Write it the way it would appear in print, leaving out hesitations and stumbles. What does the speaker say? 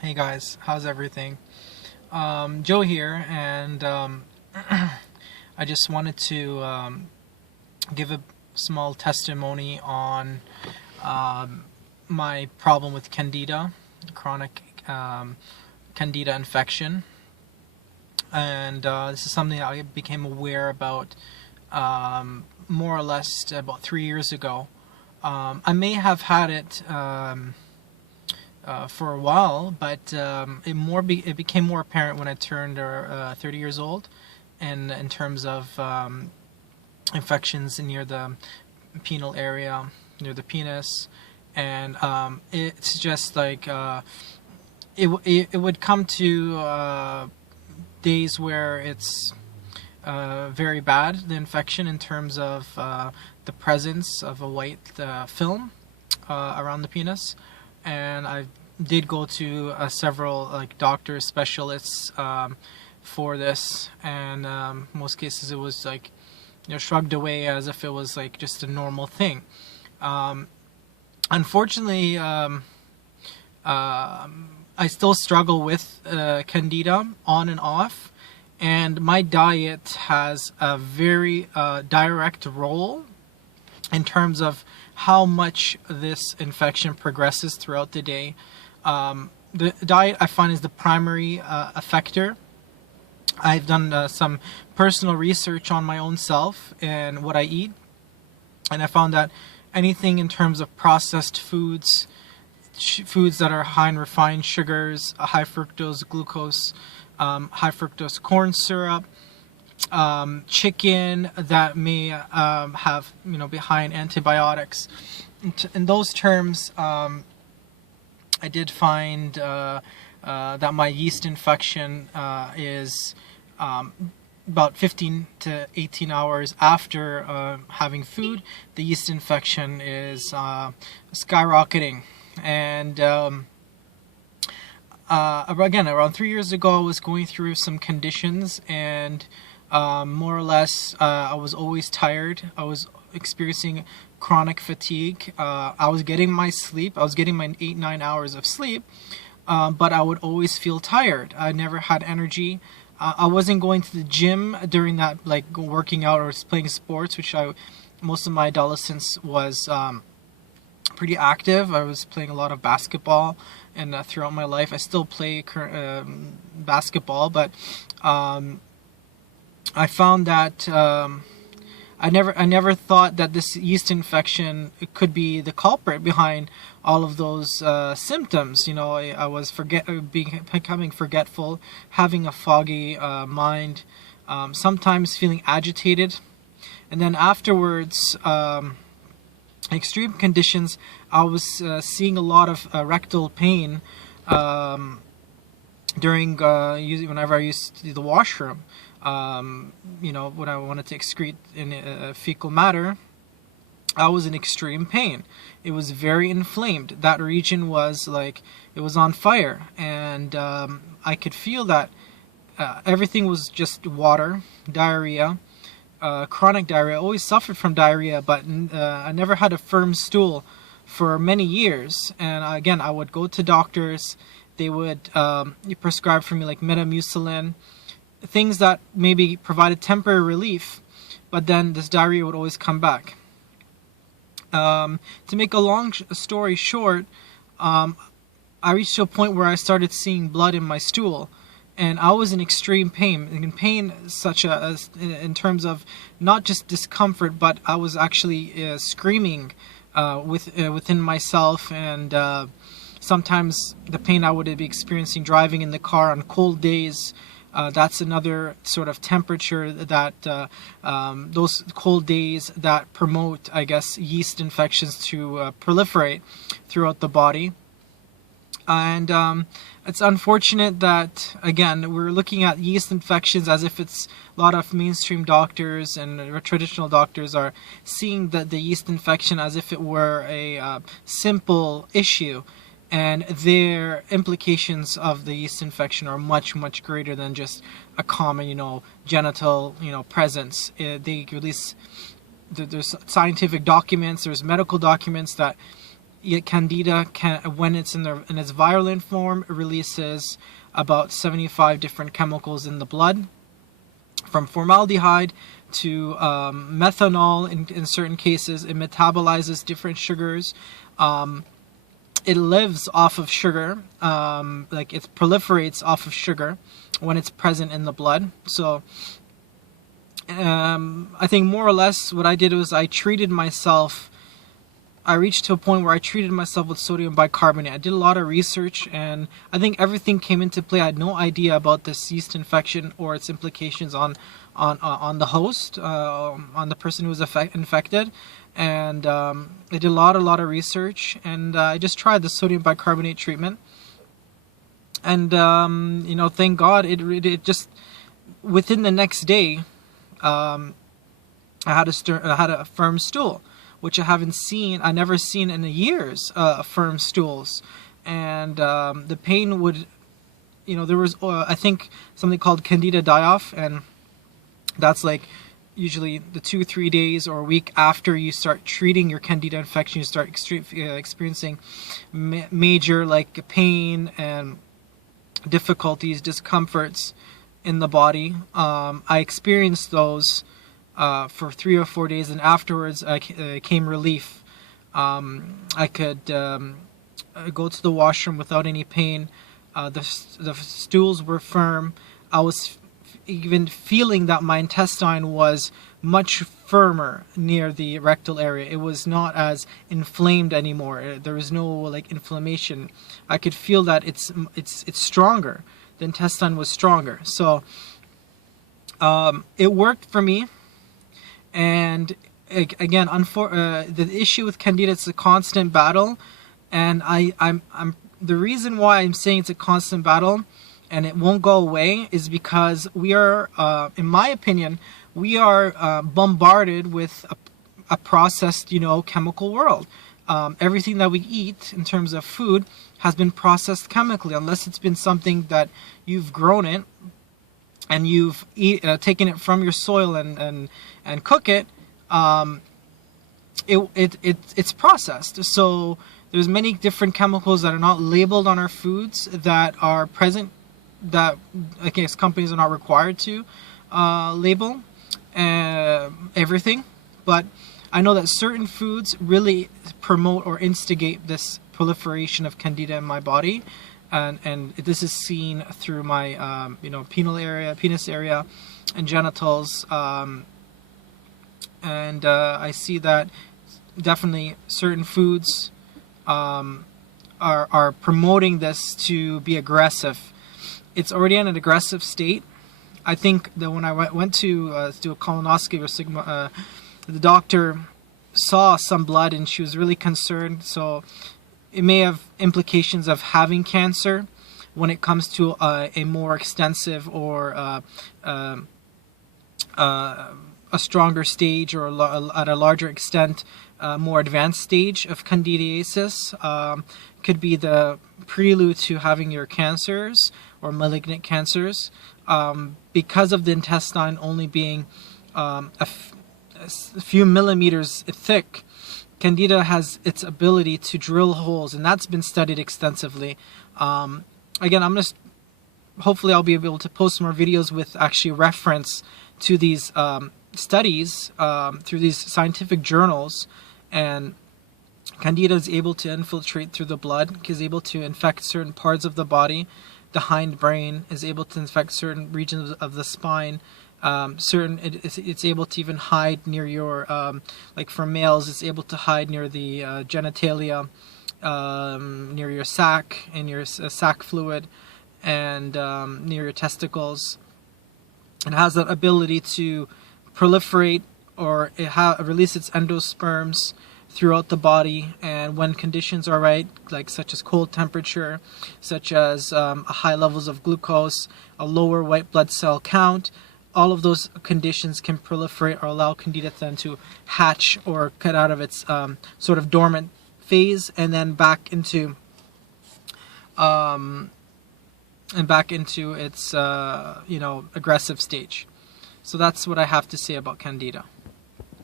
Hey guys, how's everything? Joe here, and I just wanted to give a small testimony on my problem with Candida, chronic Candida infection. And this is something I became aware about more or less about 3 years ago. I may have had it for a while, but it became more apparent when I turned 30 years old, and in terms of infections near the penile area, near the penis, and it's just like it would come to days where it's very bad, the infection, in terms of the presence of a white film around the penis. And I did go to several doctors, specialists for this, and most cases it was shrugged away as if it was just a normal thing. Unfortunately, I still struggle with Candida on and off, and my diet has a very direct role in terms of how much this infection progresses throughout the day. The diet, I find, is the primary effector. I've done some personal research on my own self and what I eat, and I found that anything in terms of processed foods, foods that are high in refined sugars, high fructose glucose, high fructose corn syrup, chicken that may have be high in antibiotics. In those terms, I did find that my yeast infection is about 15 to 18 hours after having food. The yeast infection is skyrocketing. And again, around 3 years ago, I was going through some conditions, and more or less, I was always tired. I was experiencing chronic fatigue. I was getting my sleep. I was getting my 8-9 hours of sleep, but I would always feel tired. I never had energy. I wasn't going to the gym during that, working out or playing sports, which most of my adolescence was pretty active. I was playing a lot of basketball, and throughout my life, I still play basketball, but I found that I never thought that this yeast infection could be the culprit behind all of those symptoms. I was becoming forgetful, having a foggy mind, sometimes feeling agitated, and then afterwards, extreme conditions, I was seeing a lot of rectal pain during whenever I used to do the washroom. When I wanted to excrete in fecal matter, I was in extreme pain. It was very inflamed. That region was it was on fire, and I could feel that everything was just water, diarrhea, chronic diarrhea. I always suffered from diarrhea, but I never had a firm stool for many years. And again, I would go to doctors. They would prescribe for me metamucilin, things that maybe provided temporary relief, but then this diarrhea would always come back. To make a long story short, I reached to a point where I started seeing blood in my stool, and I was in extreme pain. In pain, in terms of not just discomfort, but I was actually screaming within myself, and sometimes the pain I would be experiencing driving in the car on cold days. That's another sort of temperature that those cold days that promote, I guess, yeast infections to proliferate throughout the body. And it's unfortunate that, again, we're looking at yeast infections as if it's a lot of mainstream doctors and traditional doctors are seeing the yeast infection as if it were a simple issue. And their implications of the yeast infection are much, much greater than just a common, genital, presence. They release, there's scientific documents, there's medical documents that Yet Candida when it's in its virulent form, it releases about 75 different chemicals in the blood, from formaldehyde to methanol. In certain cases, it metabolizes different sugars. It lives off of sugar, like it proliferates off of sugar when it's present in the blood. So I think more or less what I did was I reached to a point where I treated myself with sodium bicarbonate. I did a lot of research, and I think everything came into play. I had no idea about this yeast infection or its implications on the host, on the person who was infected. And I did a lot of research, and I just tried the sodium bicarbonate treatment. And thank God, it just within the next day, I had a firm stool, which I never seen in years, firm stools. And the pain would, there was, I think, something called Candida die-off, and that's like usually the 2-3 days or a week after you start treating your Candida infection, you start experiencing major like pain and difficulties, discomforts in the body. I experienced those for 3 or 4 days, and afterwards came relief. I could go to the washroom without any pain. The stools were firm. I was even feeling that my intestine was much firmer near the rectal area. It was not as inflamed anymore. There was no like inflammation. I could feel that it's stronger. The intestine was stronger. So it worked for me. And again, the issue with Candida, it's a constant battle, and I'm the reason why I'm saying it's a constant battle and it won't go away is because we are, in my opinion, we are bombarded with a processed, chemical world. Everything that we eat in terms of food has been processed chemically, unless it's been something that you've grown it and you've taken it from your soil and cook it. It's processed. So there's many different chemicals that are not labeled on our foods that are present, that I guess companies are not required to label everything. But I know that certain foods really promote or instigate this proliferation of Candida in my body, and this is seen through my penis area and genitals, and I see that definitely certain foods are promoting this to be aggressive. It's already in an aggressive state. I think that when I went to do a colonoscopy or sigma, the doctor saw some blood and she was really concerned. So it may have implications of having cancer when it comes to a more extensive or a stronger stage, or at a larger extent, more advanced stage of candidiasis. Could be the prelude to having your cancers or malignant cancers. Because of the intestine only being a few millimeters thick, Candida has its ability to drill holes, and that's been studied extensively. Again, hopefully I'll be able to post more videos with actually reference to these studies through these scientific journals. And Candida is able to infiltrate through the blood, is able to infect certain parts of the body. The hindbrain is able to infect certain regions of the spine. It's able to even hide near your, like for males, it's able to hide near the genitalia, near your sac, in your sac fluid, and near your testicles. It has that ability to proliferate, or release its endosperms throughout the body, and when conditions are right, like such as cold temperature, such as high levels of glucose, a lower white blood cell count, all of those conditions can proliferate or allow Candida then to hatch or cut out of its sort of dormant phase, and then back into its aggressive stage. So that's what I have to say about Candida.